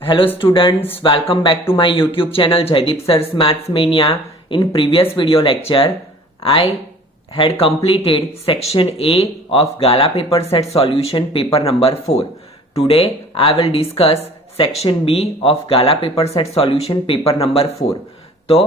Hello students, welcome back to my YouTube channel Jaideep Sir's Maths Mania. In previous video lecture, I had completed section A of Gala paper set solution paper number 4. Today I will discuss section B of Gala paper set solution paper number 4. तो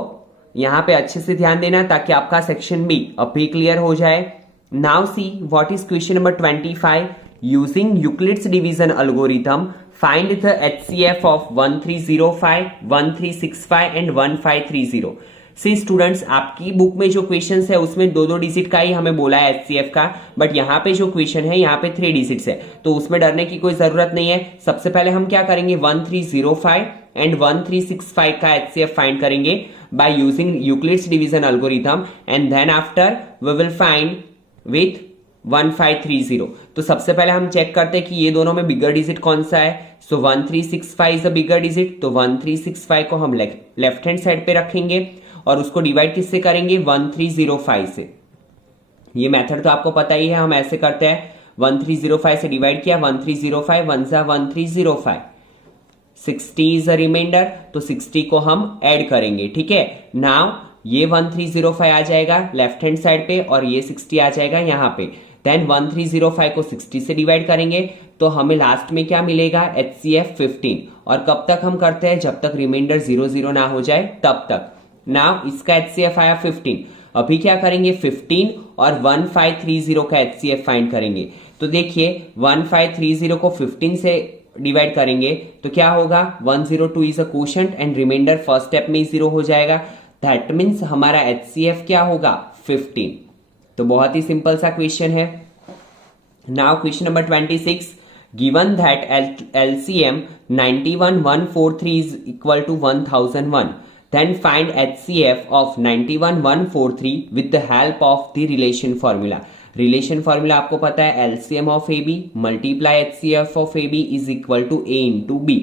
यहाँ पे अच्छे से ध्यान देना ताकि आपका section B अभी क्लियर हो जाए. Now see what is question number 25. Using Euclid's division algorithm, find the HCF of 1305, 1365 and 1530. C students, आपकी बुक में जो क्वेश्चन है उसमें दो डिजिट का ही हमें बोला है एचसीएफ का, बट यहाँ पे जो क्वेश्चन है यहाँ पे 3 डिजिट्स है, तो उसमें डरने की कोई जरूरत नहीं है. सबसे पहले हम क्या करेंगे, 1305 एंड 1365 का एचसीएफ फाइंड करेंगे by using Euclid's division algorithm, and then after we will find with 1530. तो सबसे पहले हम चेक करते हैं कि ये दोनों में बिगर डिजिट कौन सा है. सो 1365 इज अ बिगर डिजिट, तो 1365 को हम लेफ्ट हैंड साइड पे रखेंगे और उसको डिवाइड किससे करेंगे, 1305 से. ये मेथड तो आपको पता ही है, हम ऐसे करते हैं 1305 से डिवाइड किया, 1305 1 जा 1305, 60 इज अ रिमाइंडर, तो 60 को हम ऐड करेंगे. ठीक है, नाउ ये 1305 आ जाएगा लेफ्ट हैंड साइड पे और ये 60 आ जाएगा यहाँ पे. देन 1305 को 60 से डिवाइड करेंगे तो हमें लास्ट में क्या मिलेगा, HCF 15. और कब तक हम करते हैं, जब तक रिमाइंडर 00 ना हो जाए तब तक. नाउ इसका HCF आया 15. अभी क्या करेंगे, 15 और 1530 का HCF फाइंड करेंगे. तो देखिए 1530 को 15 से डिवाइड करेंगे तो क्या होगा, 102 is a quotient and remainder first step में ही 0 हो जाएगा. दैट मीन्स हमारा HCF क्या होगा, 15. तो बहुत ही सिंपल सा क्वेश्चन है. Now question number 26. Given that LCM 91143 is equal to 1001, then find HCF of 91143 with the help of the relation formula. Relation formula आपको पता है, LCM of AB multiply HCF of AB is equal to A into B.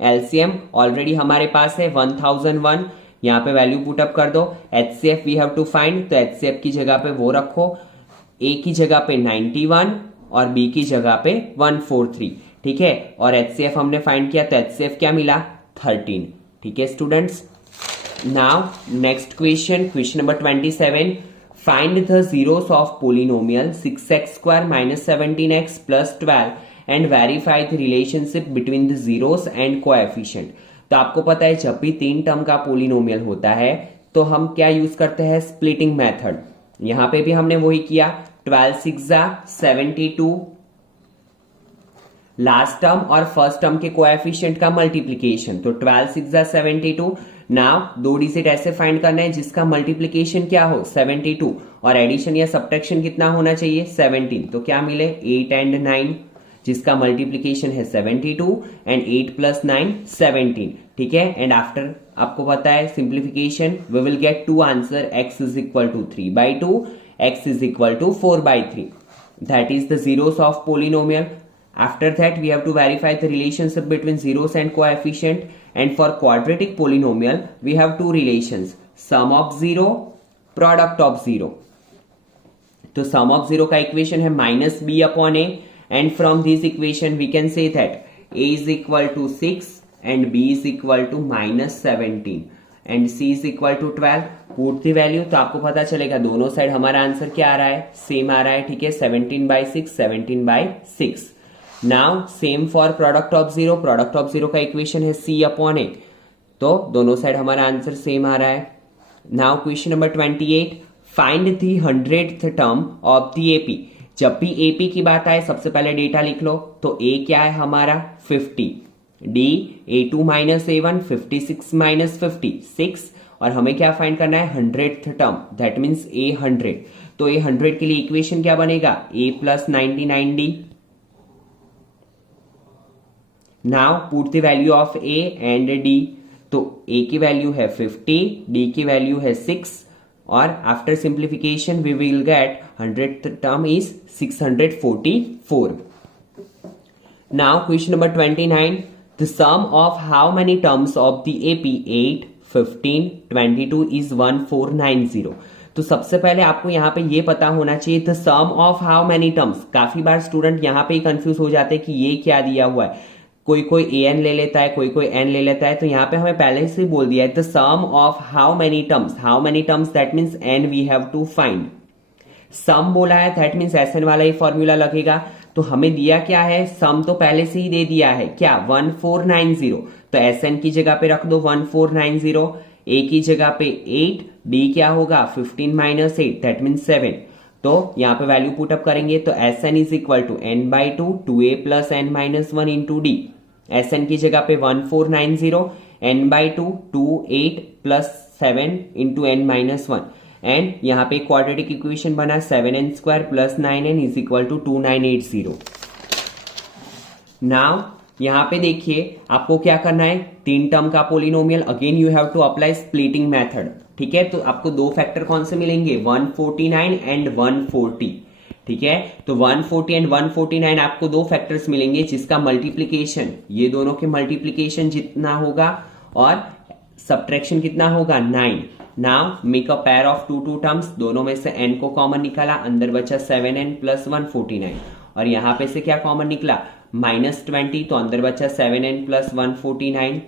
LCM already हमारे पास है 1001, यहाँ पे value put up कर दो. HCF we have to find, तो HCF की जगह पे वो रखो, A की जगह पे 91 और B की जगह पे 143. ठीक है, और HCF हमने फाइंड किया तो HCF क्या मिला, 13. ठीक है students. Now next question, question number 27. Find the zeros of polynomial 6x square minus 17x plus 12 and verify the relationship between the zeros and coefficient. तो आपको पता है जब भी 3 टर्म का पोलिनोमियल होता है तो हम क्या यूज करते हैं, स्प्लिटिंग मेथड. यहां पे भी हमने वही किया, 12 6 72 लास्ट टर्म और फर्स्ट टर्म के कोएफिशिएंट का मल्टीप्लीकेशन, तो 12 6 72. नाउ दो डिजिट ऐसे फाइंड करना है जिसका मल्टीप्लीकेशन क्या हो, 72, और एडिशन या सब्ट्रैक्शन कितना होना चाहिए, 17. तो क्या मिले, 8 एंड 9, जिसका मल्टीप्लीकेशन है 72 एंड 8 प्लस 9 17. ठीक है, एंड आफ्टर आपको पता है simplification we will get 2 answer, x is equal to 3/2, x is equal to 4/3. That is the zeros of polynomial. After that, we have to verify the relationship between zeros and coefficient. And for quadratic polynomial, we have two relations: sum of zero, product of zero. तो sum of zero का equation है minus b upon a, and from this equation we can say that a is equal to 6 and b is equal to minus 17 and c is equal to 12. Put the value, तो आपको पता चलेगा दोनों side हमारा answer क्या आ रहा है, same आ रहा है. ठीक है, 17/6, 17/6. Now same for product of zero, product of zero का इक्वेशन है c अपॉन ए, तो दोनों साइड हमारा आंसर सेम आ रहा है. Now question number 28. Find the 100th term of the AP. जब भी एपी की बात आए सबसे पहले डेटा लिख लो. तो ए क्या है हमारा, 50, D A2 minus A1 56 minus 56, और हमें क्या फाइंड करना है, 100th term, that means A 100. तो A 100 के लिए इक्वेशन क्या बनेगा, A plus 99D. Now put the value of A and D. तो A की वैल्यू है 50, D की वैल्यू है 6, और after simplification we will get 100th term is 644. Now question number 29. The sum of how many terms of the AP 8, 15, 22 is 1490. तो सबसे पहले आपको यहाँ पे ये पता होना चाहिए the sum of how many terms. काफी बार स्टूडेंट यहाँ पे कंफ्यूज हो जाते हैं कि ये क्या दिया हुआ है. कोई कोई an ले लेता है, कोई कोई n ले लेता है, तो यहाँ पे हमें पहले से ही बोल दिया है the sum of how many terms that means n we have to find. Sum बोला है दैट मीन्स एसएन वाला ही फॉर्मूला लगेगा। तो हमें दिया क्या है, सम तो पहले से ही दे दिया है, क्या 1490, तो एसएन की जगह पे रख दो 1490, ए की जगह पे 8, डी क्या होगा 15 माइनस 8 दैट मीन्स 7। तो यहाँ पे वैल्यू पुटअप करेंगे तो S N is equal to n by 2 2a plus n minus 1 into D. S N की जगह पे 1490, n by 2 2 8 plus 7 into n minus 1, and यहाँ पे क्वाड्रेटिक इक्वेशन बना 7n square plus 9n is equal to 2980। Now यहाँ पे देखिए आपको क्या करना है, 3 टर्म का polynomial, again you have to apply splitting method. ठीक है, तो आपको 2 फैक्टर कौन से मिलेंगे, 149 एंड 140। ठीक है, तो 140 एंड 149 आपको 2 फैक्टर्स मिलेंगे जिसका मल्टीप्लीकेशन, ये दोनों के मल्टीप्लीकेशन जितना होगा और सब्ट्रैक्शन कितना होगा 9। Now make a pair of 2 terms, दोनों में से n को कॉमन निकाला, अंदर बचा 7n प्लस 149, और यहां पे से क्या कॉमन निकला -20, तो अंदर बचा 7n प्लस 149।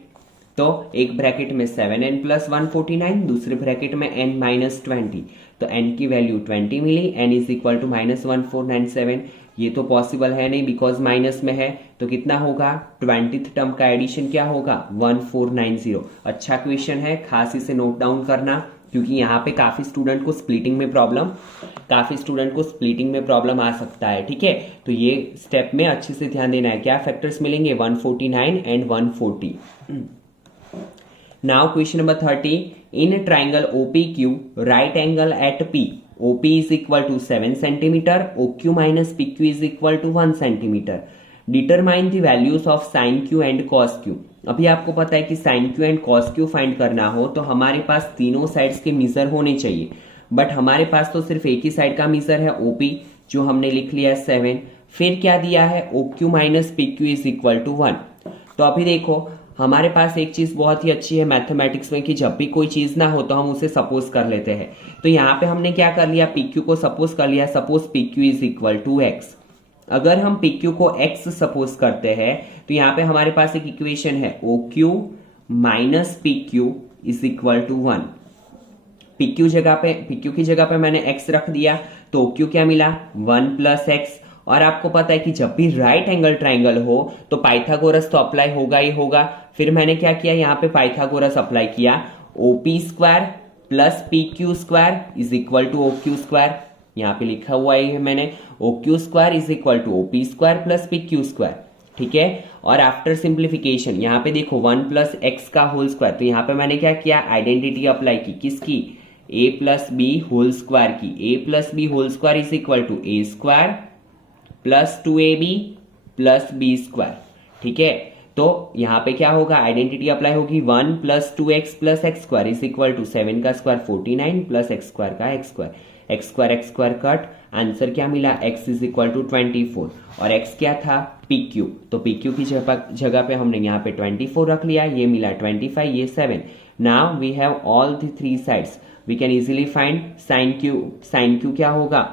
तो एक ब्रैकेट में 7n प्लस 149, दूसरे ब्रैकेट में n माइनस 20, तो n की वैल्यू 20 मिली, n इज इक्वल टू -1497। ये तो पॉसिबल है नहीं बिकॉज माइनस में है, तो कितना होगा 20th टर्म का एडिशन क्या होगा 1490। अच्छा क्वेश्चन है, खास इसे नोट डाउन करना, क्योंकि यहाँ पे काफी स्टूडेंट को स्प्लिटिंग में प्रॉब्लम आ सकता है। ठीक है, तो ये स्टेप में अच्छे से ध्यान देना है। क्या फैक्टर्स मिलेंगे 149 and 140। Now question number 30, in triangle OPQ right angle at P, OP is equal to 7 centimeter, OQ minus PQ is equal to 1 centimeter. Determine the values of sin Q and cos Q. अभी आपको पता है कि sin Q and cos Q find करना हो तो हमारे पास तीनों साइड्स के मीजर होने चाहिए, बट हमारे पास तो सिर्फ एक ही साइड का मीजर है OP, जो हमने लिख लिया 7। फिर क्या दिया है OQ minus PQ is equal to 1। तो अभी देखो हमारे पास एक चीज बहुत ही अच्छी है मैथमेटिक्स में कि जब भी कोई चीज ना हो तो हम उसे सपोज कर लेते हैं। तो यहाँ पे हमने क्या कर लिया, PQ को सपोज कर लिया, suppose PQ is equal to x। अगर हम PQ को x सपोज करते हैं तो यहाँ पे हमारे पास एक इक्वेशन है OQ minus PQ is equal to 1। PQ की जगह पे मैंने x रख दिया, तो OQ क्या मिला 1 प्लस x। और आपको पता है कि जब भी राइट एंगल ट्राइंगल हो तो पाइथागोरस तो अप्लाई होगा ही होगा। फिर मैंने क्या किया, यहाँ पे पाइथागोरस अप्लाई किया, OP square plus PQ square is equal to OQ square. यहाँ पे लिखा हुआ है मैंने OQ square is equal to OP square plus PQ square. ठीक है, और आफ्टर सिंप्लीफिकेशन यहाँ पे देखो 1 प्लस x का होल स्क्वायर, तो यहाँ पे मैंने क्या किया, आइडेंटिटी अप्लाई की, किसकी, a plus B whole square की। a plus B whole square is equal to a square plus 2ab plus B square. ठीक है, तो यहाँ पे क्या होगा, आइडेंटिटी अप्लाई होगी, 1 plus 2x plus X square is equal to 7 का स्क्वायर 49 प्लस एक्स स्क्वायर का एक्स स्क्वायर कट, आंसर क्या मिला x इज इक्वल टू 24, और x क्या था PQ, तो PQ की जगह पे हमने यहाँ पे 24 रख लिया, ये मिला 25, ये 7। Now we have all the 3 sides, we can easily find sin Q क्या होगा,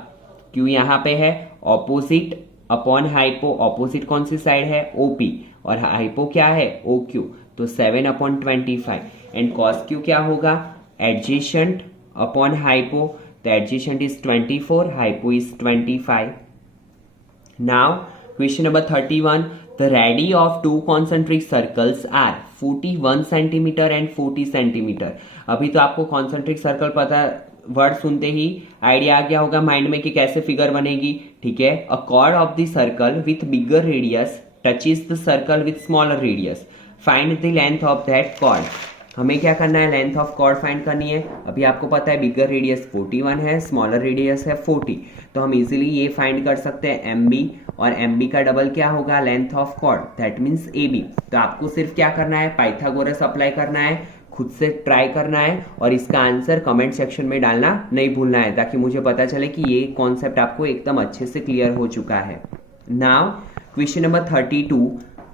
Q यहाँ पे है, ऑपोजिट अपॉन हाइपो, ऑपोजिट कौन सी साइड है OP, और हाइपो क्या है OQ, तो 7 अपॉन 25, एंड cos Q क्या होगा, एडजेसेंट अपॉन हाइपो, तो adjacent is 24, hypo is 25। Now question number 31, the radii of 2 concentric circles are 41 centimetre and 40 centimetre. अभी तो आपको कॉन्सेंट्रिक सर्कल पता, वर्ड सुनते ही आइडिया आ गया होगा माइंड में कि कैसे फिगर बनेगी। ठीक है, a chord of the circle with bigger radius touches the circle with smaller radius, find the length of that chord. हमें क्या करना है, लेंथ ऑफ कॉर्ड फाइंड करनी है। अभी आपको पता है बिगर रेडियस 41 है, स्मॉलर रेडियस है 40, तो हम इजीली ये फाइंड कर सकते हैं MB, और MB का डबल क्या होगा, length of chord, that means AB। तो आपको सिर्फ क्या करना है, पाइथागोरस अप्लाई करना है, खुद से ट्राई करना है, और इसका आंसर कमेंट सेक्शन में डालना नहीं भूलना है, ताकि मुझे पता चले कि ये कॉन्सेप्ट आपको एकदम अच्छे से क्लियर हो चुका है। Now question number 32,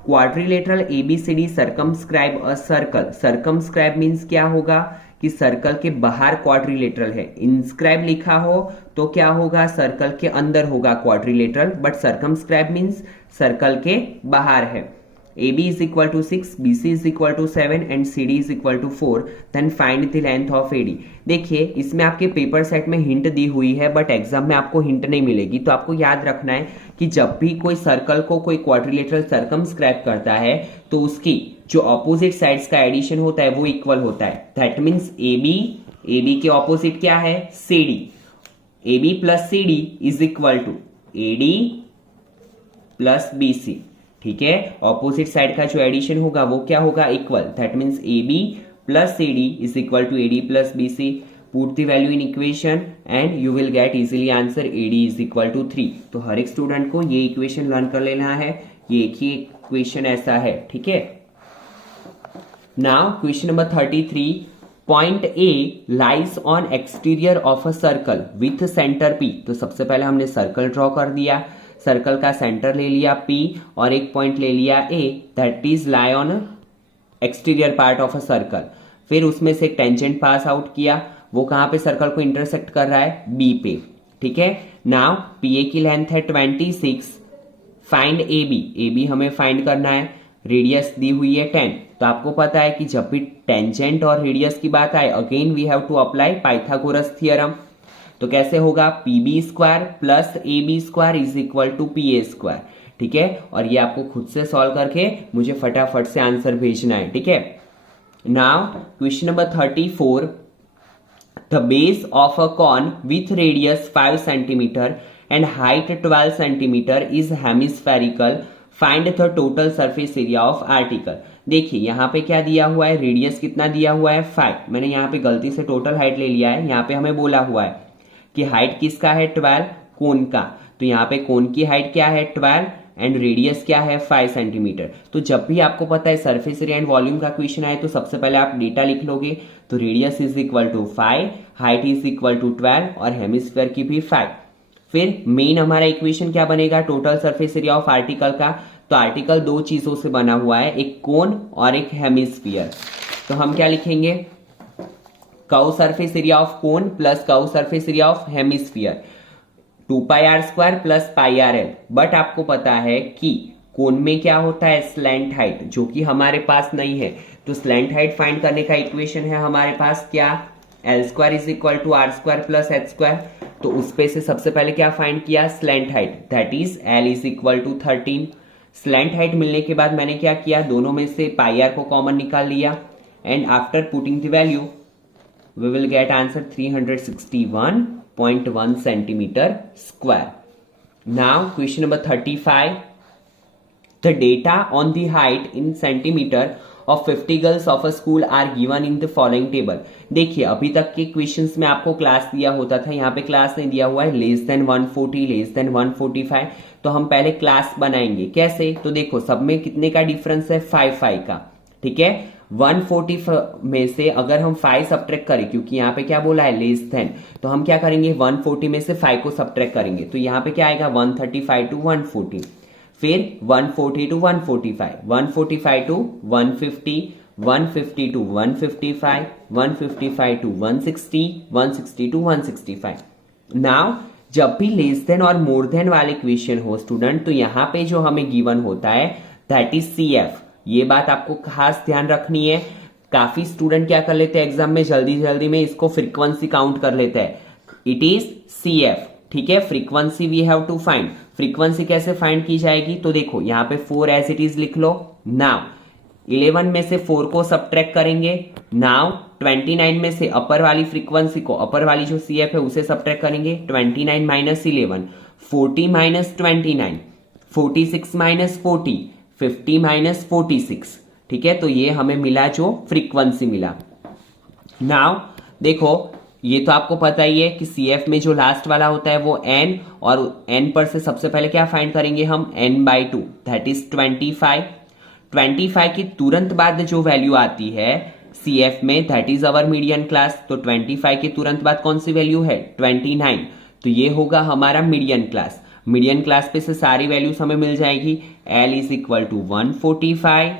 quadrilateral ABCD circumscribe a circle. Circumscribe means क्या होगा कि सर्कल के बाहर क्वाड्रिलेटरल है, इंस्क्राइब लिखा हो तो क्या होगा, सर्कल के अंदर होगा quadrilateral, but circumscribe means circle के बाहर है। AB is equal to 6, BC is equal to 7 and CD is equal to 4, then find the length of AD। देखिए इसमें आपके पेपर सेट में हिंट दी हुई है बट एग्जाम में आपको हिंट नहीं मिलेगी, तो आपको याद रखना है कि जब भी कोई सर्कल को कोई क्वाड्रिलेटरल सर्कमस्क्राइब करता है तो उसकी जो ऑपोजिट साइड्स का एडिशन होता है वो इक्वल होता है। दैट मीन्स AB के ऑपोजिट क्या है, CD। AB plus CD is equal to AD plus BC। ठीक है, ऑपोजिट साइड का जो एडिशन होगा वो क्या होगा, equal. That means AB plus CD is equal to AD plus BC। Put the value in equation and you will get easily answer AD is equal to 3। तो हर एक स्टूडेंट को ये इक्वेशन लर्न कर लेना है, ये एक ही इक्वेशन ऐसा है। ठीक है, now question number 33, point A lies on exterior of a circle with centre P। तो सबसे पहले हमने सर्कल ड्रॉ कर दिया, सर्कल का सेंटर ले लिया P और एक पॉइंट ले लिया A, that is lie on exterior part of a circle. फिर उसमें से एक टेंजेंट पास आउट किया, वो कहां पे सर्कल को इंटरसेक्ट कर रहा है, B पे। ठीक है, नाउ PA की लेंथ है 26, फाइंड AB हमें फाइंड करना है, रेडियस दी हुई है 10। तो आपको पता है कि जब भी टेंजेंट और रेडियस की बात आए again we have to apply Pythagoras theorem. तो कैसे होगा, PB square plus AB square is equal to PA square. ठीक है, और ये आपको खुद से सॉल्व करके मुझे फटाफट से आंसर भेजना है। ठीक है, now question number 34, the base of a cone with radius 5 centimetre and height 12 centimetre is hemispherical, find the total surface area of article. देखिए यहाँ पे क्या दिया हुआ है, रेडियस कितना दिया हुआ है 5। मैंने यहाँ पे गलती से टोटल हाइट ले लिया है, यहाँ पे हमें बोला हुआ है कि हाइट किसका है 12, कोन का। तो यहाँ पे कोन की हाइट क्या है 12 एंड रेडियस क्या है 5 सेंटीमीटर। तो जब भी आपको पता है सरफेस एरिया एंड वॉल्यूम का क्वेश्चन आए तो सबसे पहले आप डेटा लिख लोगे। तो radius is equal to 5, height is equal to 12 और हेमिस्फीयर की भी 5। फिर मेन हमारा इक्वेशन क्या बनेगा, total surface area of article का। तो आर्टिकल दो चीजों से बना हुआ है, एक कोन और एक हेमिस्फीयर। तो हम क्या लिखेंगे, curve surface area of cone plus curve surface area of hemisphere, 2πr² plus πrl। But आपको पता है कि कोन में क्या होता है, स्लैंट हाइट, जो कि हमारे पास नहीं है। तो स्लैंट हाइट फाइंड करने का इक्वेशन है हमारे पास क्या, L² is equal to R² plus H²। तो उस पे से सबसे पहले क्या फाइंड किया, slant height, that is L is equal to 13। Slant height मिलने के बाद मैंने क्या किया, दोनों में से πr को कॉमन निकाल लिया and after putting the value we will get answer 361.1 centimetre square. Now question number 35, the data on the height in centimetre of 50 girls of a school are given in the following table। देखिए अभी तक के questions में आपको class दिया होता था, यहाँ पे क्लास नहीं दिया हुआ है, लेस देन 140, लेस देन 145। तो हम पहले क्लास बनाएंगे, कैसे, तो देखो सब में कितने का डिफरेंस है, 5 का। ठीक है, 140 में से अगर हम 5 सब्ट्रैक्ट करें, क्योंकि यहाँ पे क्या बोला है लेस देन, तो हम क्या करेंगे 140 में से 5 को सब्ट्रैक्ट करेंगे। तो यहाँ पे क्या आएगा 135 टू 140, फिर 140 to 145, 145 to 150, 150 to 155, 155 to 160, 160 to 165। नाउ जब भी लेस देन और मोर देन वाले क्वेश्चन हो स्टूडेंट, तो यहाँ पे जो हमें गिवन होता है दैट इज CF। ये बात आपको खास ध्यान रखनी है। काफी स्टूडेंट क्या कर लेते हैं एग्जाम में, जल्दी जल्दी में इसको फ्रीक्वेंसी काउंट कर लेते हैं। It is CF। ठीक है, frequency we have to find. Frequency कैसे फाइंड की जाएगी, तो देखो यहाँ पे 4 एज इट इज लिख लो। नाउ 11 में से 4 को सब्ट्रैक्ट करेंगे। नाउ 29 में से अपर वाली फ्रीक्वेंसी को, अपर वाली जो CF है उसे सब्ट्रैक्ट करेंगे। 29 माइनस 11, 40 माइनस 29, 46 माइनस 40, 50 माइनस 46। ठीक है, तो ये हमें मिला जो फ्रीक्वेंसी मिला। नाउ देखो ये तो आपको पता ही है कि CF में जो लास्ट वाला होता है वो n, और n पर से सबसे पहले क्या फाइंड करेंगे हम, n/2 दैट इज 25। 25 की तुरंत बाद जो वैल्यू आती है CF में that is our median class. तो 25 के तुरंत बाद कौन सी वैल्यू है 29, तो ये होगा हमारा मीडियन क्लास। मीडियन क्लास पे से सारी वैल्यूज हमें मिल जाएगी। L is equal to 145,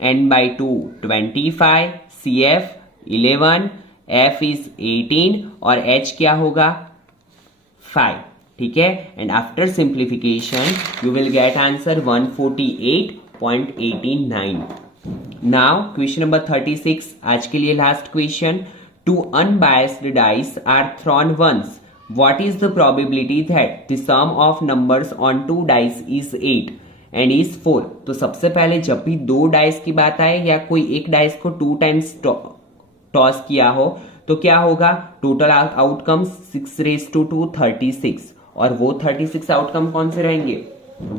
n/2 25, CF 11, F is 18 और H क्या होगा 5। ठीक है, and after simplification you will get answer 148 1.89. Now question number 36, आज के लिए last question. Two unbiased dice are thrown once. What is the probability that the sum of numbers on two dice is 8 and is 4? तो सबसे पहले जब भी दो dice की बात आए या कोई एक डाइस को 2 टाइम्स टॉस किया हो तो क्या होगा? Total outcome 6⁻², 36. और वो 36 आउटकम कौन से रहेंगे?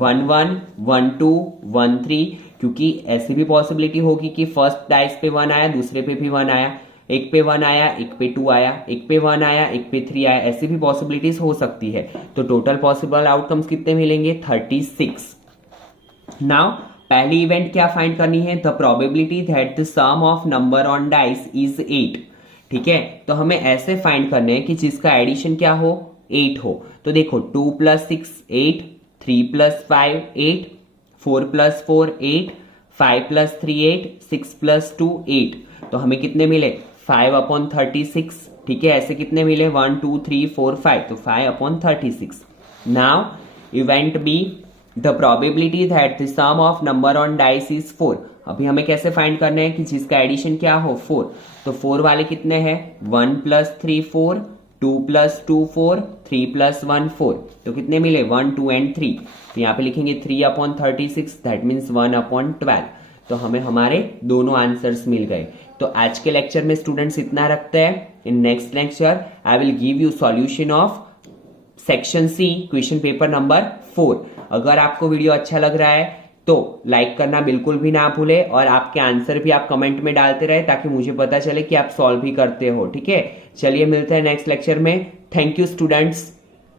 1 1, 1 2, 1 3. क्योंकि ऐसी भी पॉसिबिलिटी होगी कि फर्स्ट डाइस पे 1 आया, दूसरे पे भी 1 आया, एक पे 1 आया, एक पे 2 आया, एक पे 1 आया, एक पे 3 आया. ऐसी भी पॉसिबिलिटीज हो सकती है. तो टोटल पॉसिबल आउटकम्स कितने मिलेंगे? 36. नाउ पहली इवेंट क्या फाइंड करनी है? The probability that the sum of number on dice is 8. ठीक है, तो हमें ऐसे फाइंड करने हैं कि जिसका एडिशन क्या हो? 8 हो. तो देखो 2 + 6 8, 3 + 5 8, 4 + 4 8, 5 + 3 8, 6 + 2 8. तो हमें कितने मिले? 5/36. ठीक है, ऐसे कितने मिले? 1 2 3 4 5. तो 5/36. Now event B, the probability that the sum of number on dice is 4. अभी हमें कैसे फाइंड करना है कि जिसका एडिशन क्या हो? 4. तो 4 वाले कितने हैं? 1 + 3 4, 2 + 2 4, 3 + 1 4. तो कितने मिले? 1 2 एंड 3. तो यहाँ पे लिखेंगे 3/36, दैट मीन्स 1/12. तो हमें हमारे दोनों आंसर्स मिल गए. तो आज के लेक्चर में स्टूडेंट्स इतना रखते हैं. In next lecture I will give you solution of section C, question paper number 4. अगर आपको वीडियो अच्छा लग रहा है तो लाइक करना बिल्कुल भी ना भूले और आपके आंसर भी आप कमेंट में डालते रहे ताकि मुझे पता चले कि आप सॉल्व भी करते हो. ठीक है, चलिए मिलते हैं नेक्स्ट लेक्चर में. Thank you students.